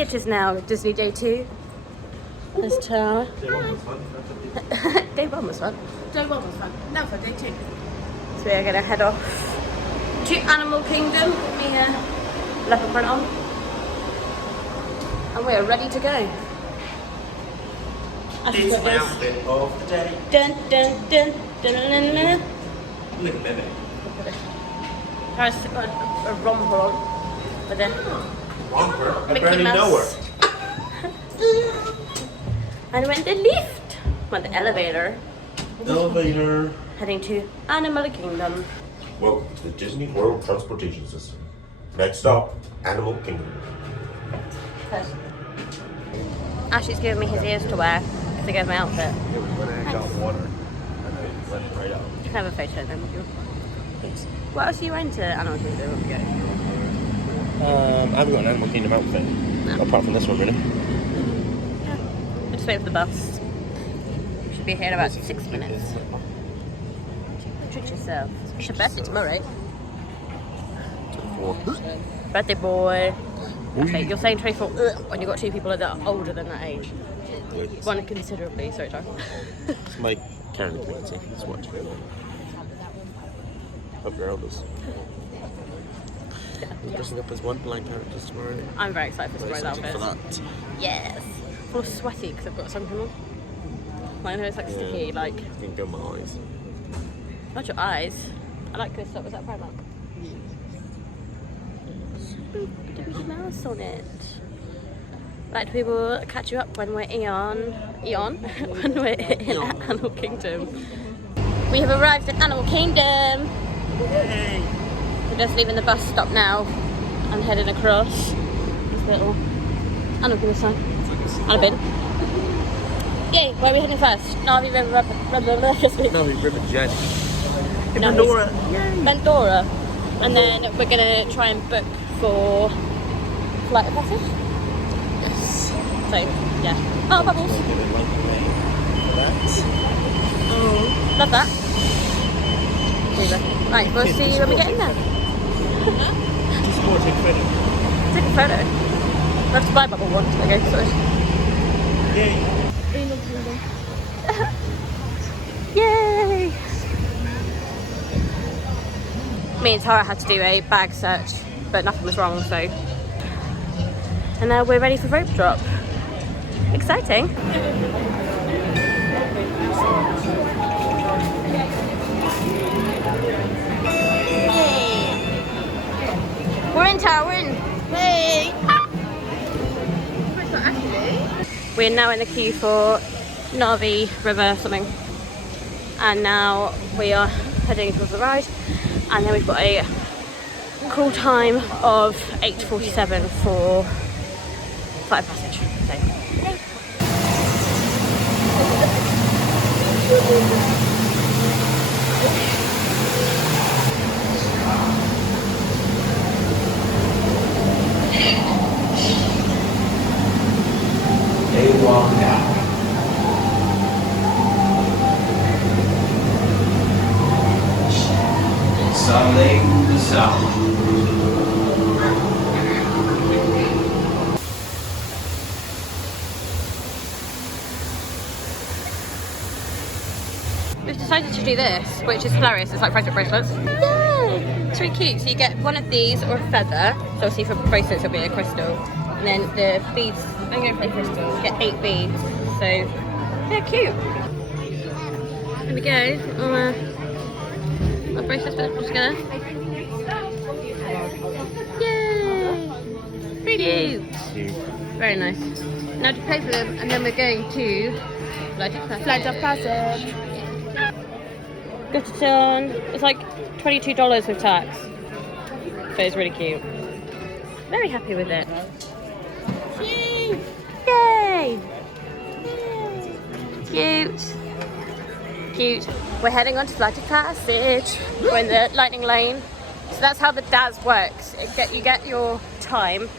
It is now Disney Day 2. This tower. Day 1 was fun. Day 1 was fun. Now for Day 2. So we are going to head off to Animal Kingdom with me leopard print on. And we are ready to go. It's my outfit of the day. Dun dun dun dun dun dun dun. Look at Mimi. Paris got a romper on. But then Romper? I Mickey barely know her. Mouse. And went the lift. Went the elevator. Elevator. Heading to Animal Kingdom. Welcome to the Disney World Transportation System. Next stop, Animal Kingdom. Ashley's giving me his ears to wear because he goes my outfit. When I got water, and I let it right out. You can have a photo then with you. Thanks. What else are you into Animal Kingdom? When we go? I haven't got an Animal Kingdom outfit. No. Apart from this one, really. Yeah. We're just waiting for the bus. We should be here in about 6 minutes. Treat yourself. It's your birthday tomorrow, right? Birthday boy. Okay, you're saying 24 when you've got two people that are older than that age. One considerably, sorry, John. It's my character community. That's what. Hope you're elders. I'm dressing up as one blind character tomorrow. I'm very excited for tomorrow's outfit. For that. Yes. I'm all sweaty because I've got something on. My hair is like sticky, like. You can go my eyes. Not your eyes. I like this stuff. Was that Primark? Mickey Mouse on it. Like we will catch you up when we're when we're in Animal Kingdom. We have arrived at Animal Kingdom. Yay! We're just leaving the bus stop now and heading across this little Animal Kingdom sign. And a bin. Yay! Where are we heading first? Navi River. Navi River Jet. In No, Pandora. Pandora. And then we're gonna try and book for Flight of Passage. Yes. So, yeah. Oh, bubbles. Love that. Right, we'll see you when we get in there. Just more take a photo. Take a photo. We have to buy bubble one. Okay, sorry. Yay. Yay! Me and Tara had to do a bag search, but nothing was wrong, so. And now we're ready for rope drop. Exciting. Yay! We're in, Tara, we're in. Hey! We're now in the queue for Navi River something. And now we are heading towards the ride. And then we've got a call time of 8:47 for Flight of Passage. So, Day one now. Someday the south. we've decided to do this, which is hilarious. It's like friendship bracelets. Yay! It's really cute. So you get one of these or a feather. So obviously for bracelets it'll be a crystal. And then the beads, I'm going to play crystals. You get 8 beads. So, yeah, cute. Here we go. Our bracelets put them together. Yay! Pretty cute. Very nice. Now to pay for them, and then we're going to Flight of Passage. Got it on. It's like $22 with tax. But it's really cute. Very happy with it. Yay! Cute. Cute. We're heading on to Flight of Passage. We're in the Lightning Lane. So that's how the DAS works. You get your time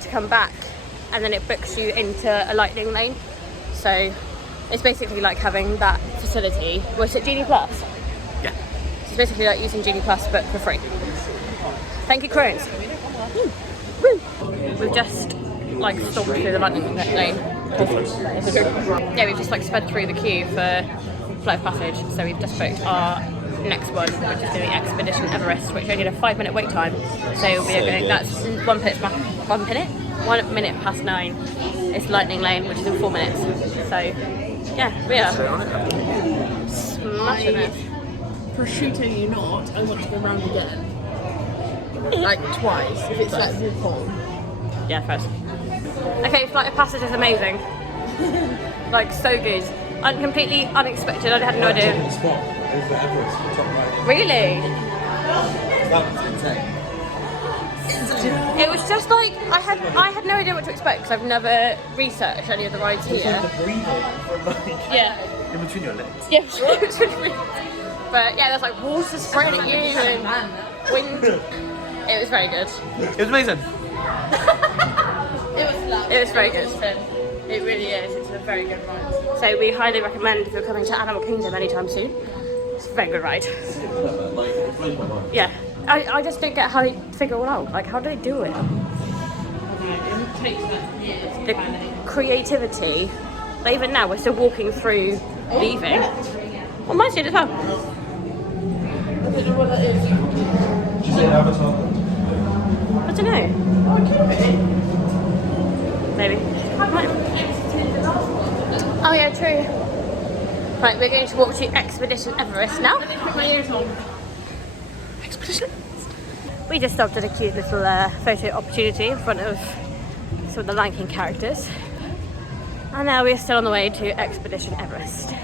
to come back, and then it books you into a Lightning Lane. So it's basically like having that facility. Was it Genie Plus? Yeah. It's basically like using Genie Plus but for free. Thank you, Crohn's. Woo. We've just like stormed through the lightning lane. Yeah, we've just like sped through the queue for Flight of Passage, so we've just booked our next one, which is doing Expedition Everest, which only had a 5-minute wait time. So we are going. That's 1 minute past 9. It's Lightning Lane, which is in 4 minutes. So yeah, we are smashing it. Prosciutto you not, I want to go round again. Like twice, if it's like walk on. Yeah, first. Okay, Flight of Passage is amazing. Like, so good. Completely unexpected. I had no idea. Spot over Everest, top right. Really? That was insane. It was just like I had no idea what to expect because I've never researched any of the rides here. The breathing from like Yeah. in between your legs. Yeah, it was really. But yeah, there's like water spraying at you and wind. It was very good. It was amazing. It was very good. It really is. It's a very good ride. So we highly recommend if you're coming to Animal Kingdom anytime soon. It's a very good ride. Like, it blows my mind. Yeah. I just don't get how they figure it all out. Like, how do they do it? The creativity. Like, even now, we're still walking through leaving. Well, mine's did as well. I don't know what that is. Did you say Avatar? I don't know. Oh, it could be. Maybe. Right. Oh yeah, true. Right, we're going to walk to Expedition Everest now. Put my ears on. Expedition. We just stopped at a cute little photo opportunity in front of some of the Lion King characters. And now we're still on the way to Expedition Everest. Hi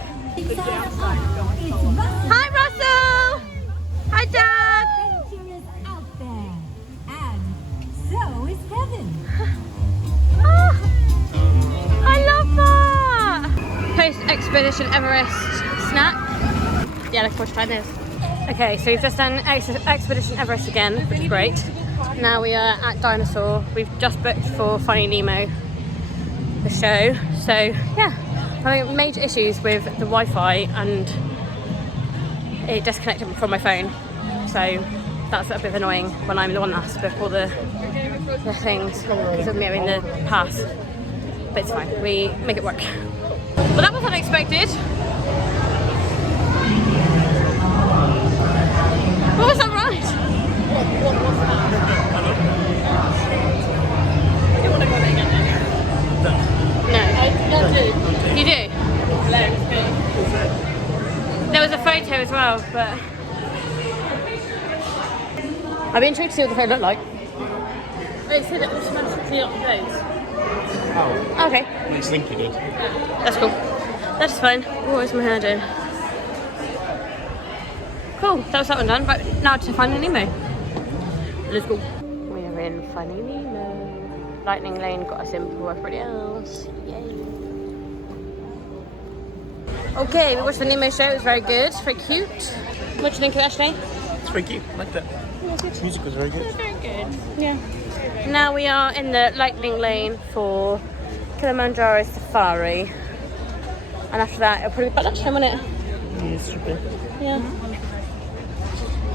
Russell! Hi Doug! Adventure is out there, and so is Kevin. Oh, I love that! Post Expedition Everest snack. Yeah, look what time it is. Okay, so we've just done Expedition Everest again, which is great. Now we are at Dinosaur. We've just booked for Finding Nemo, the show. So yeah, having major issues with the Wi-Fi and it disconnected from my phone. So that's a bit of annoying when I'm the one that has to book all the things because of me having the pass. But it's fine, we make it work. Well, that was unexpected. What was that ride? No. I do. You do? There was a photo as well, but I'd be intrigued to see what the photo looked like. They said it automatically updates. Oh. Okay. It's linking it. That's cool. That's fine. What is my hair doing? Cool, that was that one done, but now to Finding Nemo. Let's go. We're in Finding Nemo. Lightning Lane got us in before everybody else. Yay. Okay, we watched the Nemo show, it was very good, very cute. What do you think of it, Ashley? It's very cute. I liked it. Yeah, good. The music was very good. Very good. Yeah. Now we are in the Lightning Lane for Kilimanjaro Safari. And after that, it'll probably be about lunchtime, won't it? Yes, should be. Yeah.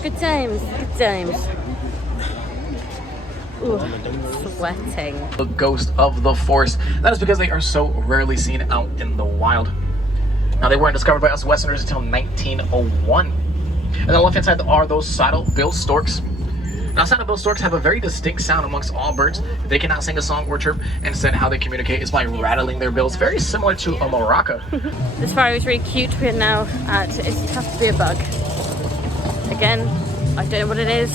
Good times, good times. Ooh, sweating. The ghost of the forest. That is because they are so rarely seen out in the wild. Now, they weren't discovered by us Westerners until 1901. And on the left-hand side are those saddle-billed storks. Now, saddle-billed storks have a very distinct sound amongst all birds. They cannot sing a song or chirp. Instead, how they communicate is by rattling their bills, very similar to a maraca. This safari was really cute. We are now at It's Tough to Be a Bug. Again, I don't know what it is.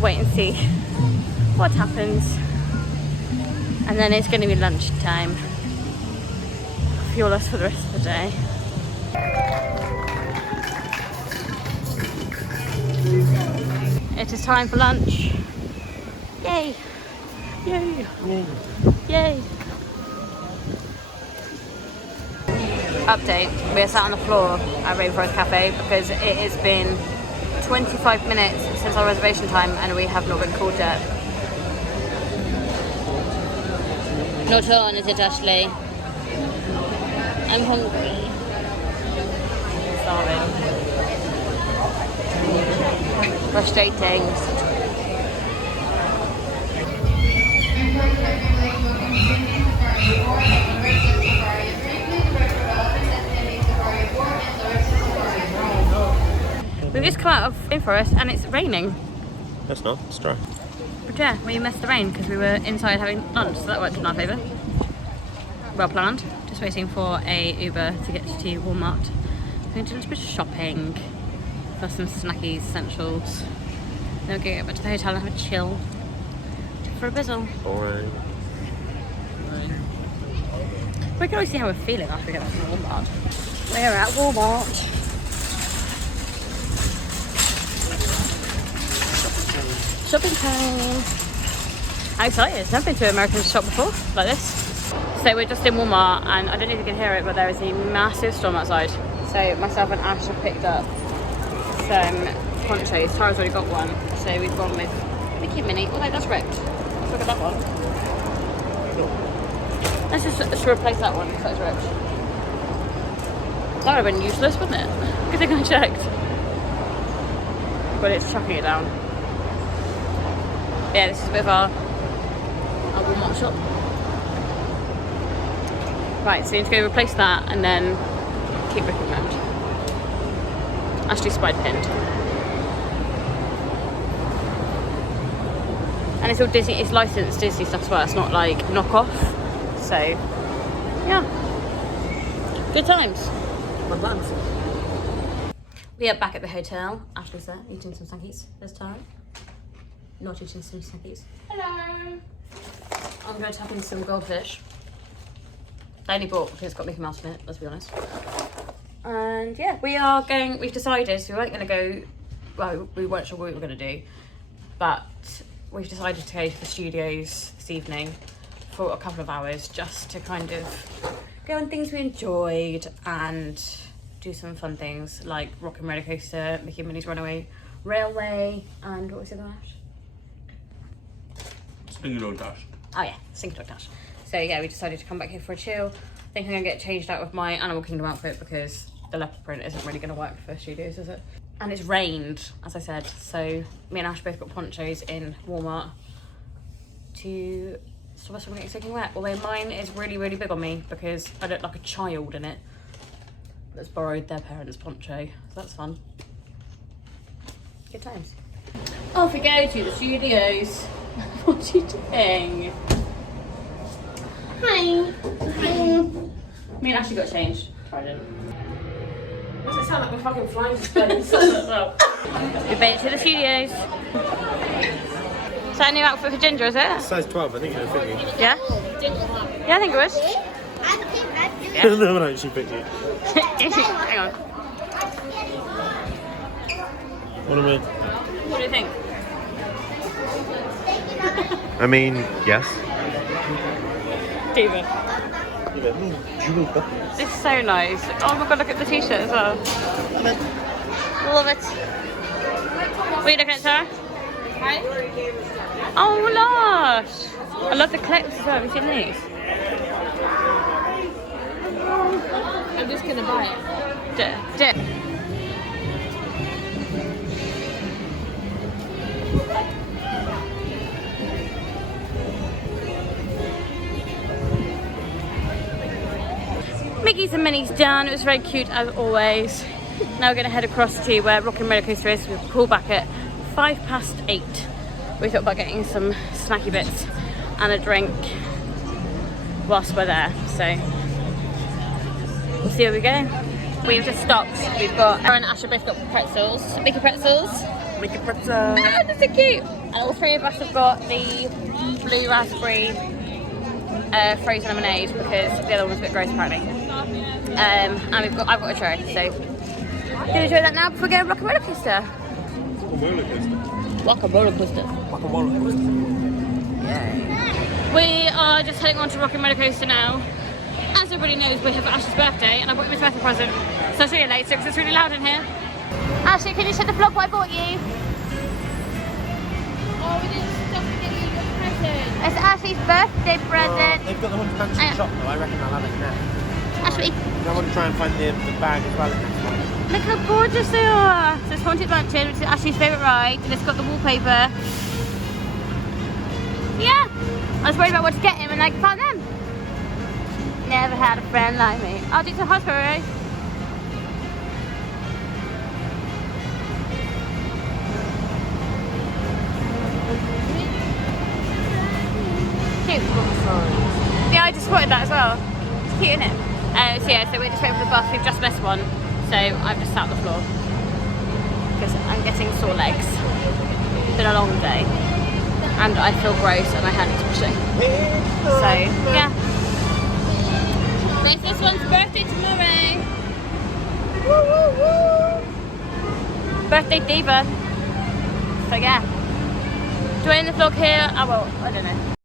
Wait and see what happens. And then it's going to be lunchtime. Fuel us for the rest of the day. It is time for lunch. Yay! Yay! Yay! Update, we are sat on the floor at Rainforest Cafe because it has been 25 minutes since our reservation time and we have not been called yet. Not on, is it, Ashley? I'm hungry. Starving. Frustrating. rainforest and it's raining. That's not. It's dry. But yeah, we missed the rain because we were inside having lunch, so that worked in our favour. Well planned. Just waiting for a Uber to get to Walmart. Going to do a little bit of shopping for some snackies, essentials. Then we'll go back to the hotel and have a chill for a bizzle. Boring. We can always see how we're feeling after we get back to Walmart. We're at Walmart. Shopping time. I'm excited. I've never been to an American shop before like this. So we're just in Walmart and I don't know if you can hear it, but there is a massive storm outside. So myself and Ash have picked up some ponchos. Tara's already got one. So we've gone with Mickey and Minnie. Oh no, that's ripped. Let's look at that one. Let's just replace that one because that's ripped. That would have been useless, wouldn't it? Good thing I checked. But it's chucking it down. Yeah, this is a bit of our Walmart shop. Right, so you need to go replace that and then keep looking around. Ashley's spider pinned. And it's all Disney, it's licensed Disney stuff as well, it's not like knockoff. So, yeah. Good times. My plans. We are back at the hotel. Ashley's there eating some snackies. There's Tara. Not eating some snackies. Hello. I'm going to tap into some goldfish. I only bought because it's got Mickey Mouse in it, let's be honest. And yeah, we've decided, so we weren't going to go, well, we weren't sure what we were going to do, but we've decided to go to the studios this evening for a couple of hours just to kind of go on things we enjoyed and do some fun things like Rock and Roller Coaster, Mickey and Minnie's Runaway Railway, and what was the other one, Ash? Slinky Dog Dash. Oh yeah, Slinky Dog Dash. So yeah, we decided to come back here for a chill. I think I'm gonna get changed out of my Animal Kingdom outfit because the leopard print isn't really gonna work for studios, is it? And it's rained, as I said, so me and Ash both got ponchos in Walmart to stop us from getting soaking wet. Although mine is really, really big on me because I look like a child in it that's borrowed their parents' poncho, so that's fun. Good times. Off we go to the studios. What are you doing? Hi. Hi. Me and Ashley got changed. I didn't. Does it sound like we're fucking flying to space? Well. We made it to the studios. Is that a new outfit for Ginger, is it? Size 12, I think it'll fit you. Yeah? Yeah, I think it would. No, no, she fit you. Hang on. What do you mean? What do you think? I mean, yes. Diva. This is so nice. Oh my god, look at the t-shirt as well. Love it. What are you looking at, Sarah? Hi. Oh, lush. I love the clips as well. Have you seen these? I'm just gonna buy it. Mickey's and Minnie's done. It was very cute as always. Now we're going to head across to where Rock and Roller Coaster is. We'll call back at 8:05. We thought about getting some snacky bits and a drink whilst we're there. So we'll see where we go. We've just stopped. We've got Aaron and Ash have both got pretzels. Mickey pretzels. Mickey pretzel. Ah, they're so cute. And all three of us have got the blue raspberry frozen lemonade because the other one was a bit gross apparently. And I've got a cherry, so gonna enjoy that now before we go Rock and Roller Coaster. Rock and Roller Coaster. We are just heading on to Rock and Roller Coaster now. As everybody knows, we have Ash's birthday, and I bought him his birthday present, so I'll see you later because it's really loud in here. Ashley, can you show the vlog what I bought you? Oh, we didn't stop to get you a present. It's Ashley's birthday present. They've got the £100 shop though, I reckon I'll have it now. Ashley, I want to try and find the bag as well. look how gorgeous they are. So it's Haunted Mansion, which is Ashley's favourite ride, and it's got the wallpaper. Yeah, I was worried about what to get him, and I found them. Never had a friend like me. I'll do some hospital, right? Cute. Yeah, I just spotted that as well. It's cute, isn't it? So yeah, so we're just waiting for the bus. We've just missed one, so I've just sat on the floor because I'm getting sore legs. It's been a long day, and I feel gross and my hand is pushing. So yeah. It's this one's birthday tomorrow. Woo woo woo! Birthday diva. So yeah. Do I end the vlog here? I will. I don't know.